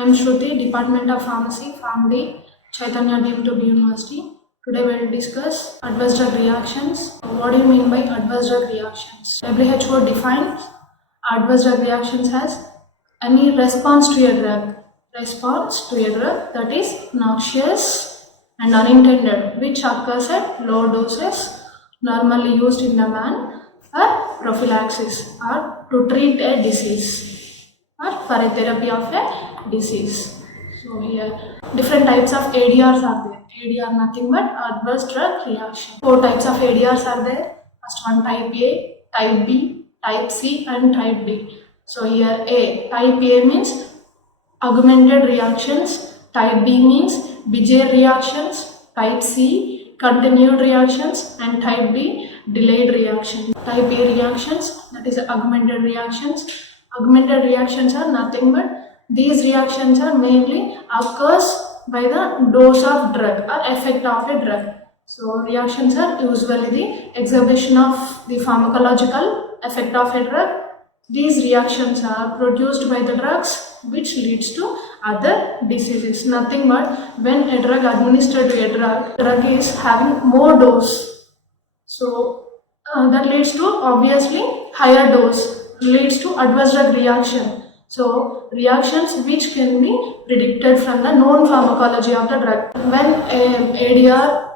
I am Shruti, Department of Pharmacy, PharmD, Chaitanya Deemed to be University. Today we will discuss adverse drug reactions. What do you mean by adverse drug reactions? WHO defines adverse drug reactions as any response to a drug that is noxious and unintended, which occurs at low doses, normally used in the man for prophylaxis or to treat a disease or for a therapy of a disease. So here different types of ADRs are there. ADR nothing but adverse drug reaction. 4 types of ADRs are there. First one type A, type B, type C and type D. So here type A means augmented reactions, type B means Bezier reactions, type C continued reactions and type D delayed reactions. Type A reactions, that is augmented reactions. Augmented reactions are nothing but these reactions are mainly occurs by the dose of drug or effect of a drug. So reactions are usually the exhibition of the pharmacological effect of a drug. These reactions are produced by the drugs which leads to other diseases. Nothing but when a drug administered to a drug is having more dose. So that leads to obviously higher dose, leads to adverse drug reaction. So reactions which can be predicted from the known pharmacology of the drug. When ADR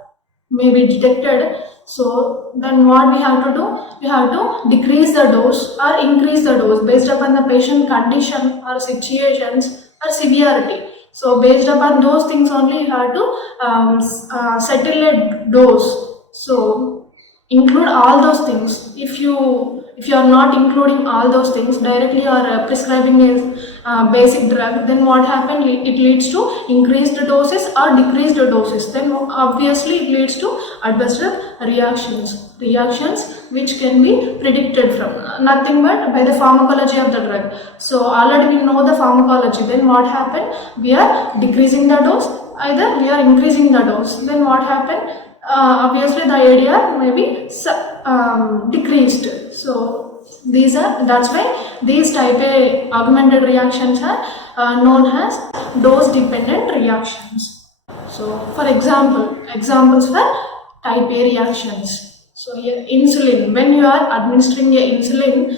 may be detected, so then what we have to do? We have to decrease the dose or increase the dose based upon the patient condition or situations or severity. So based upon those things only you have to settle a dose. So include all those things. If you are not including all those things, directly you are prescribing a basic drug, then what happens? It leads to increased doses or decreased doses. Then obviously it leads to adverse drug reactions which can be predicted from nothing but by the pharmacology of the drug. So already we know the pharmacology. Then what happened? We are decreasing the dose, either we are increasing the dose. Then what happened? Obviously the ADR may be decreased. So that's why these type A augmented reactions are known as dose dependent reactions. So for examples for type A reactions. So here insulin, when you are administering a insulin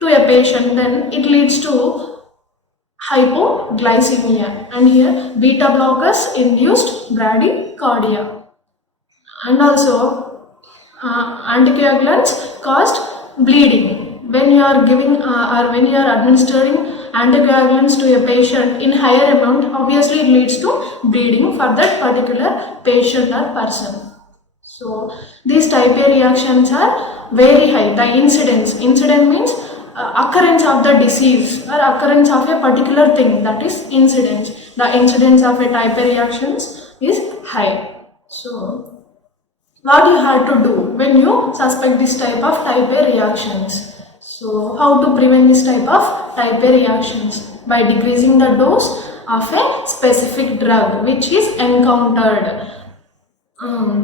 to a patient, then it leads to hypoglycemia, and here beta blockers induced bradycardia, and also anticoagulants caused bleeding. When you are giving or when you are administering anticoagulants to a patient in higher amount, obviously it leads to bleeding for that particular patient or person. So these type A reactions are very high. The incidence means occurrence of the disease or occurrence of a particular thing, that is incidence. The incidence of a type A reactions is high. So what you have to do when you suspect this type of type A reactions? So how to prevent this type of type A reactions? By decreasing the dose of a specific drug which is encountered.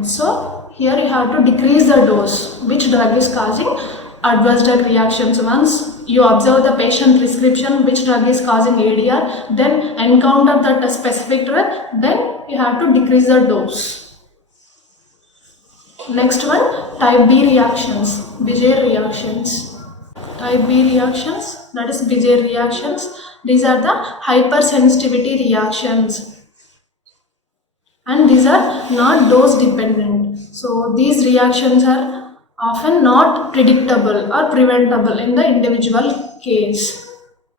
So here you have to decrease the dose which drug is causing adverse drug reactions. Once you observe the patient prescription which drug is causing ADR, then encounter that specific drug, then you have to decrease the dose. Next one, type B reactions, Bezier reactions. Type B reactions, that is Bezier reactions. These are the hypersensitivity reactions, and these are not dose dependent. So these reactions are often not predictable or preventable in the individual case.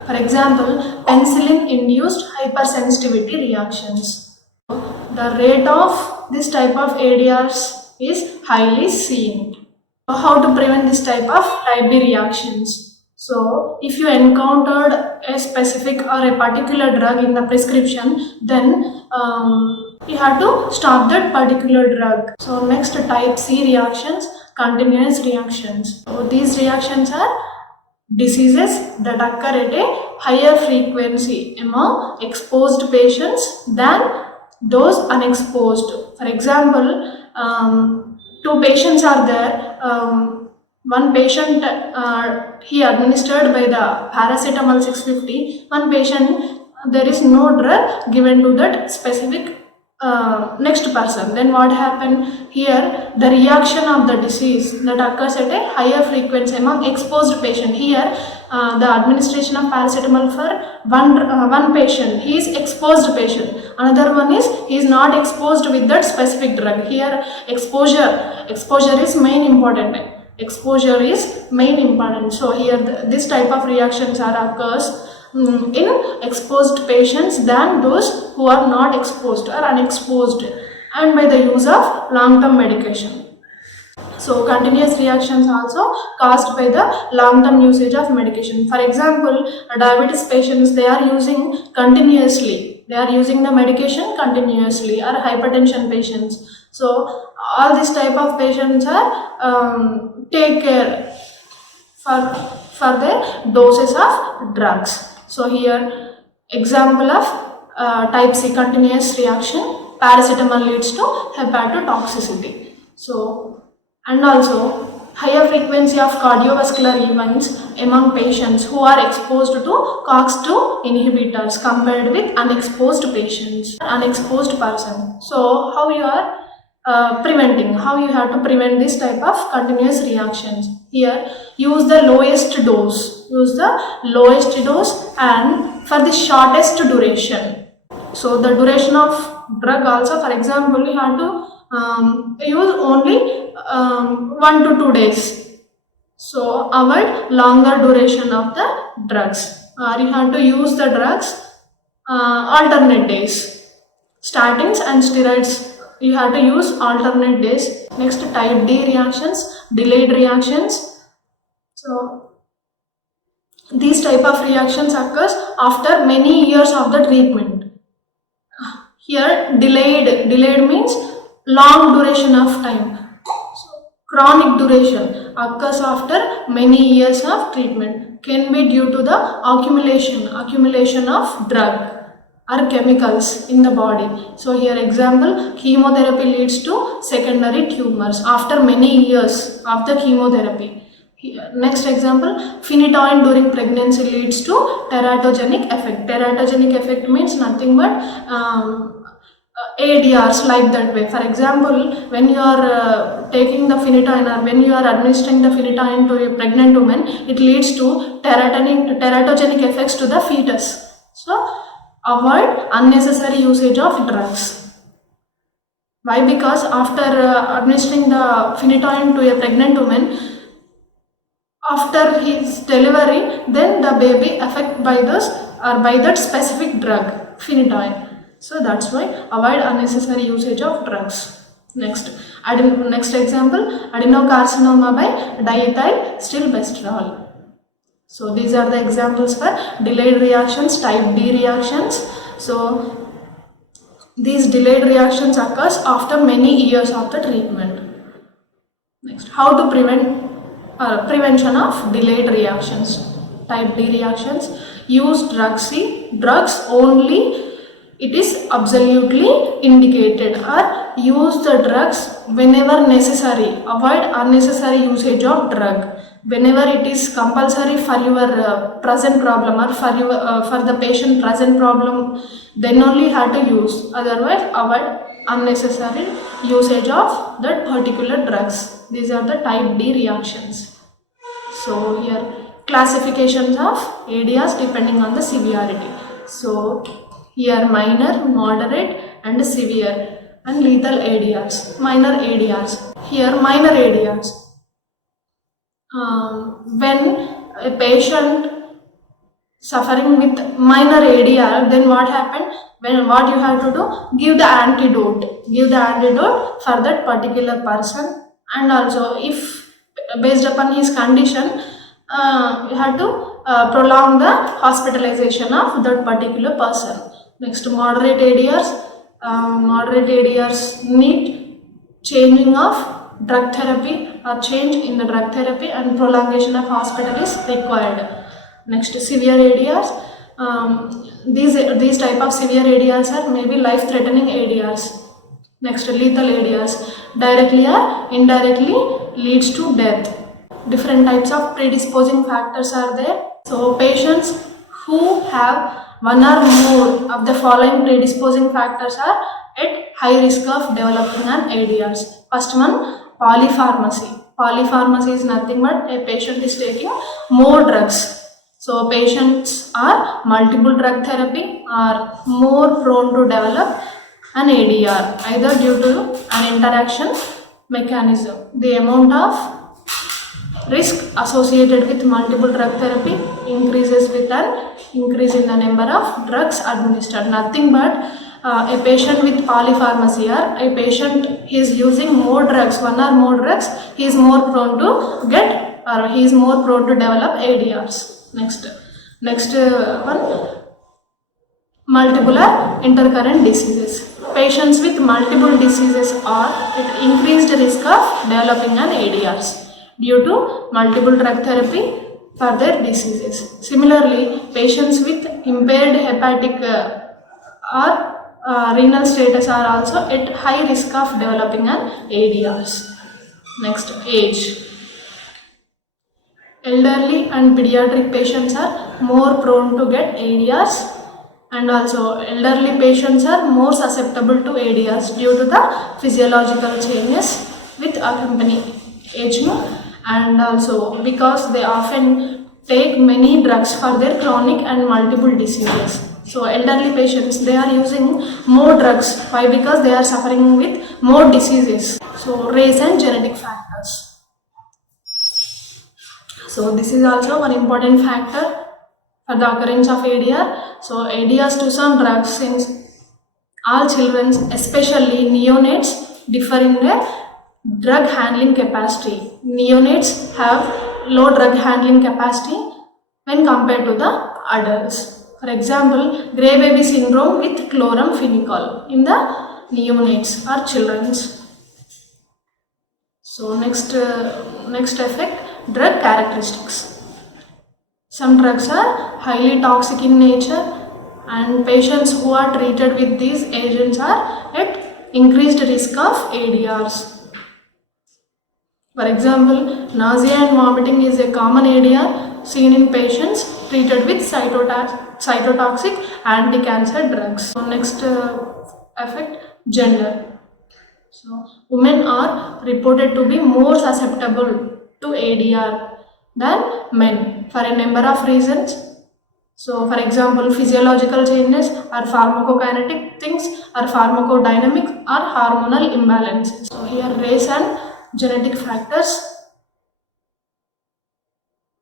For example, penicillin induced hypersensitivity reactions. The rate of this type of ADRs is highly seen. How to prevent this type of type B reactions? So if you encountered a specific or a particular drug in the prescription, then you have to stop that particular drug. So next, type C reactions, continuous reactions. So these reactions are diseases that occur at a higher frequency among exposed patients than those unexposed. For example, 2 patients are there. one patient he administered by the paracetamol 650, one patient there is no drug given to that specific next person. Then what happened here? The reaction of the disease that occurs at a higher frequency among exposed patient. Here the administration of paracetamol for one patient, he is exposed patient. Another one is he is not exposed with that specific drug. Here exposure is main important. Exposure is main important. So here this type of reactions are occurs in exposed patients than those who are not exposed or unexposed, and by the use of long-term medication. So continuous reactions also caused by the long-term usage of medication. For example, diabetes patients, they are using continuously, they are using the medication continuously, or hypertension patients. So all this type of patients are take care for their doses of drugs. So here example of type C continuous reaction, paracetamol leads to hepatotoxicity. So, and also higher frequency of cardiovascular events among patients who are exposed to COX-2 inhibitors compared with unexposed patients, unexposed person. So how you are preventing, how you have to prevent this type of continuous reactions? Here use the lowest dose, and for the shortest duration. So the duration of drug also, for example, you have to use only 1 to 2 days. So avoid longer duration of the drugs, or you have to use the drugs alternate days. Statins and steroids you have to use alternate days. Next, type D reactions, delayed reactions. So these type of reactions occurs after many years of the treatment. Here delayed means long duration of time. So chronic duration occurs after many years of treatment, can be due to the accumulation of drug or chemicals in the body. So here example, chemotherapy leads to secondary tumors after many years of the chemotherapy. Next example, phenytoin during pregnancy leads to teratogenic effect. Teratogenic effect means nothing but ADRs, like that way. For example, when you are taking the phenytoin, or when you are administering the phenytoin to a pregnant woman, it leads to teratogenic effects to the fetus. So avoid unnecessary usage of drugs. Why? Because after administering the phenytoin to a pregnant woman, after his delivery, then the baby affected by this or by that specific drug, phenytoin. So that's why avoid unnecessary usage of drugs. Next example, adenocarcinoma by diethyl stilbestrol. So these are the examples for delayed reactions, type D reactions. So these delayed reactions occurs after many years of the treatment. Next, how to prevent prevention of delayed reactions, type D reactions. Use drugs only it is absolutely indicated, or use the drugs whenever necessary. Avoid unnecessary usage of drug. Whenever it is compulsory for your present problem, or for the patient present problem, then only have to use. Otherwise avoid unnecessary usage of that particular drugs. These are the type D reactions. So here classifications of ADRs depending on the severity. So here minor, moderate and severe and lethal ADRs. Minor ADRs. Here minor ADRs. When a patient suffering with minor ADR, then what happened? What you have to do? Give the antidote. Give the antidote for that particular person. And also, if based upon his condition, you have to prolong the hospitalization of that particular person. Next, moderate ADRs. Moderate ADRs need changing of drug therapy, or change in the drug therapy, and prolongation of hospital is required. Next, severe ADRs. These type of severe ADRs are maybe life-threatening ADRs. Next, lethal ADRs. Directly or indirectly leads to death. different types of predisposing factors are there. So patients who have one or more of the following predisposing factors are at high risk of developing an ADRs. First one, polypharmacy. Polypharmacy is nothing but a patient is taking more drugs. So patients are multiple drug therapy are more prone to develop an ADR, either due to an interaction mechanism. The amount of risk associated with multiple drug therapy increases with an increase in the number of drugs administered. Nothing but a patient with polypharmacy or a patient is using more drugs, one or more drugs, he is more prone to get or he is more prone to develop ADRs. Next one, multiple or intercurrent diseases. Patients with multiple diseases are at increased risk of developing an ADRs due to multiple drug therapy for their diseases. Similarly, patients with impaired hepatic or renal status are also at high risk of developing an ADRs. Next, age. Elderly and pediatric patients are more prone to get ADRs, and also elderly patients are more susceptible to ADRs due to the physiological changes with accompanying aging, and also because they often take many drugs for their chronic and multiple diseases. So elderly patients, they are using more drugs. Why? Because they are suffering with more diseases. So race and genetic factors. So this is also one important factor for the occurrence of ADR. So ADRs to some drugs, since all children, especially neonates, differ in their drug handling capacity. Neonates have low drug handling capacity when compared to the adults. For example, Gray baby syndrome with chloramphenicol in the neonates or children's. So next effect, drug characteristics. Some drugs are highly toxic in nature, and patients who are treated with these agents are at increased risk of ADRs. For example, nausea and vomiting is a common ADR seen in patients treated with cytotoxic anti-cancer drugs. So next effect, gender. So women are reported to be more susceptible to ADR than men for a number of reasons. So for example, physiological changes or pharmacokinetic things or pharmacodynamic or hormonal imbalances. So here race and genetic factors.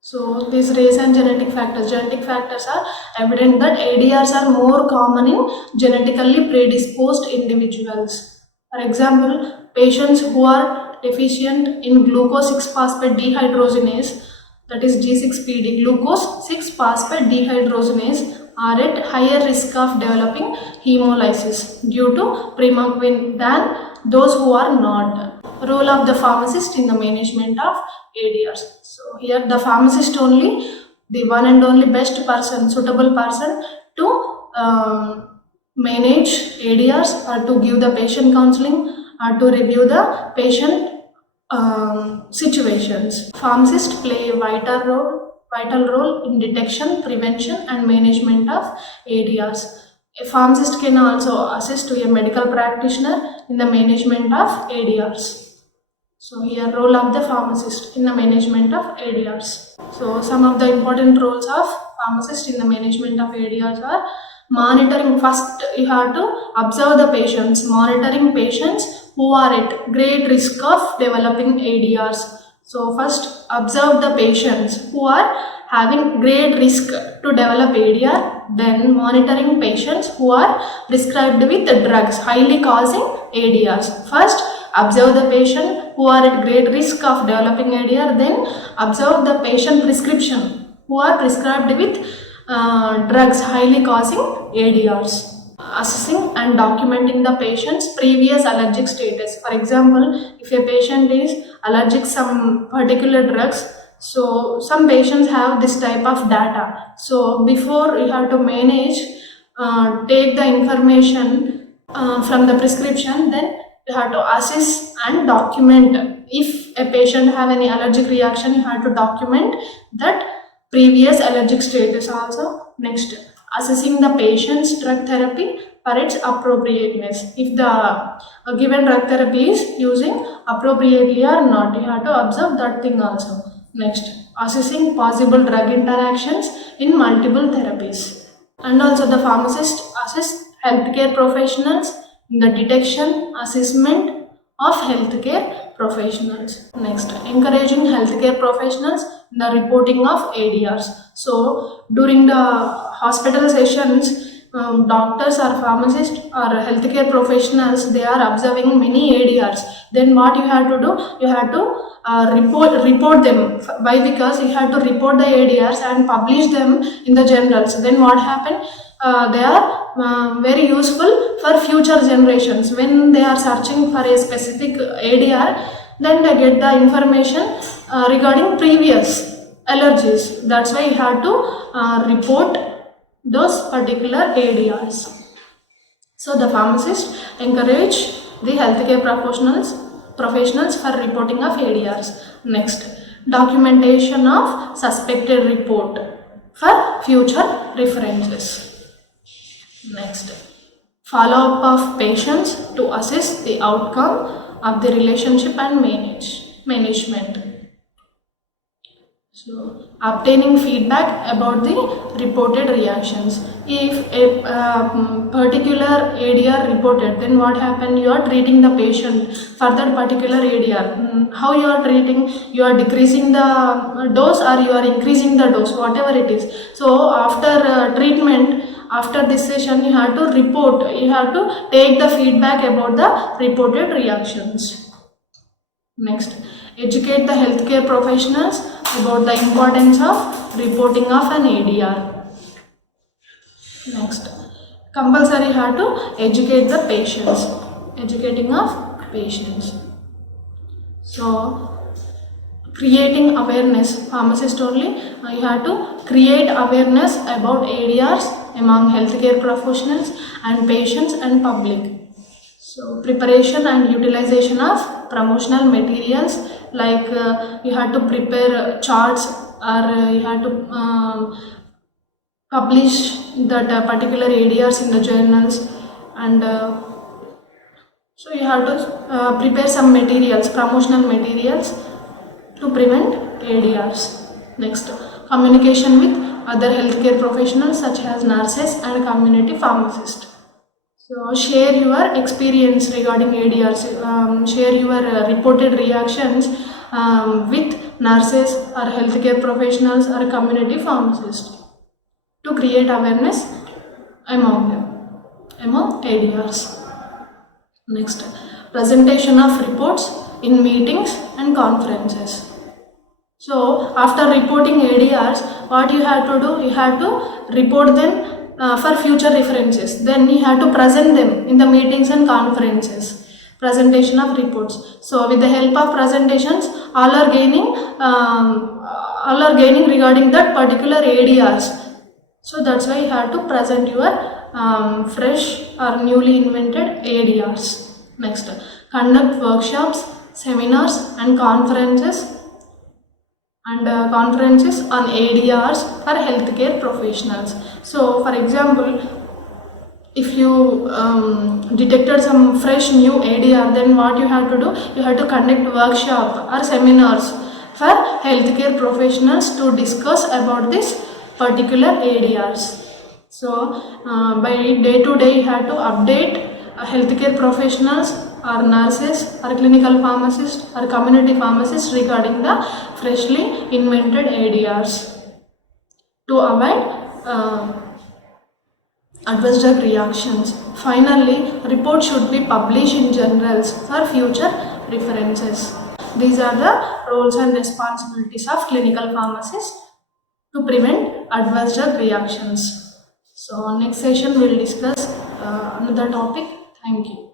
So these race and genetic factors are evident that ADRs are more common in genetically predisposed individuals. For example, patients who are deficient in glucose 6-phosphate dehydrogenase, that is G6PD, glucose 6-phosphate dehydrogenase, are at higher risk of developing hemolysis due to primaquine than those who are not. Role of the pharmacist in the management of ADRs. So here the pharmacist only, the one and only best person, suitable person to manage ADRs or to give the patient counseling or to review the patient situations. Pharmacists play a vital role in detection, prevention and management of ADRs. A pharmacist can also assist to a medical practitioner in the management of ADRs. So here role of the pharmacist in the management of ADRs. So some of the important roles of pharmacist in the management of ADRs are monitoring. First you have to observe the patients, monitoring patients who are at great risk of developing ADRs. So first observe the patients who are having great risk to develop ADR, then monitoring patients who are prescribed with drugs highly causing ADRs. First observe the patient who are at great risk of developing ADR, then observe the patient prescription who are prescribed with drugs highly causing ADRs. Assessing and documenting the patient's previous allergic status. For example, if a patient is allergic to some particular drugs, so some patients have this type of data. So before you have to manage, take the information from the prescription, then you have to assess and document if a patient have any allergic reaction, you have to document that previous allergic status also. Next, assessing the patient's drug therapy for its appropriateness. If the given drug therapy is using appropriately or not, you have to observe that thing also. Next, assessing possible drug interactions in multiple therapies. And also the pharmacist assess healthcare professionals in the detection, assessment of healthcare professionals. Next, encouraging healthcare professionals in the reporting of ADRs. So during the hospital sessions, doctors or pharmacists or healthcare professionals, they are observing many ADRs. Then what you have to do, you have to report them. Why? Because you have to report the ADRs and publish them in the journals. Then what happened? They are very useful for future generations. When they are searching for a specific ADR, then they get the information regarding previous allergies. That's why you have to report those particular ADRs. So the pharmacist encourage the healthcare professionals for reporting of ADRs. Next, documentation of suspected report for future references. Next, follow-up of patients to assess the outcome of the relationship and management. So, obtaining feedback about the reported reactions. If a particular ADR reported, then what happened? You are treating the patient for that particular ADR. How you are treating? You are decreasing the dose or you are increasing the dose, whatever it is. So, after treatment, after this session, you have to report, you have to take the feedback about the reported reactions. Next, educate the healthcare professionals about the importance of reporting of an ADR. Next, compulsory have to educate the patients, educating of patients. So, creating awareness, pharmacist only, you have to create awareness about ADRs among healthcare professionals and patients and public. So, preparation and utilization of promotional materials, like you have to prepare charts or you have to publish that particular ADRs in the journals, and so you have to prepare some materials, promotional materials to prevent ADRs. Next, communication with other healthcare professionals such as nurses and community pharmacists. So, share your experience regarding ADRs, share your reported reactions with nurses or healthcare professionals or community pharmacists to create awareness among them, among ADRs. Next, presentation of reports in meetings and conferences. So, after reporting ADRs, what you have to do? You have to report them for future references. Then you have to present them in the meetings and conferences. Presentation of reports. So, with the help of presentations, all are gaining regarding that particular ADRs. So, that's why you have to present your fresh or newly invented ADRs. Next, conduct workshops, seminars and conferences on ADRs for healthcare professionals. So, for example, if you detected some fresh new ADR, then what you have to do? You have to conduct workshop or seminars for healthcare professionals to discuss about this particular ADRs. So, by day to day, you have to update healthcare professionals or nurses or clinical pharmacists or community pharmacists regarding the freshly invented ADRs to avoid adverse drug reactions. Finally, report should be published in journals for future references. These are the roles and responsibilities of clinical pharmacists to prevent adverse drug reactions. So, next session we will discuss another topic. Thank you.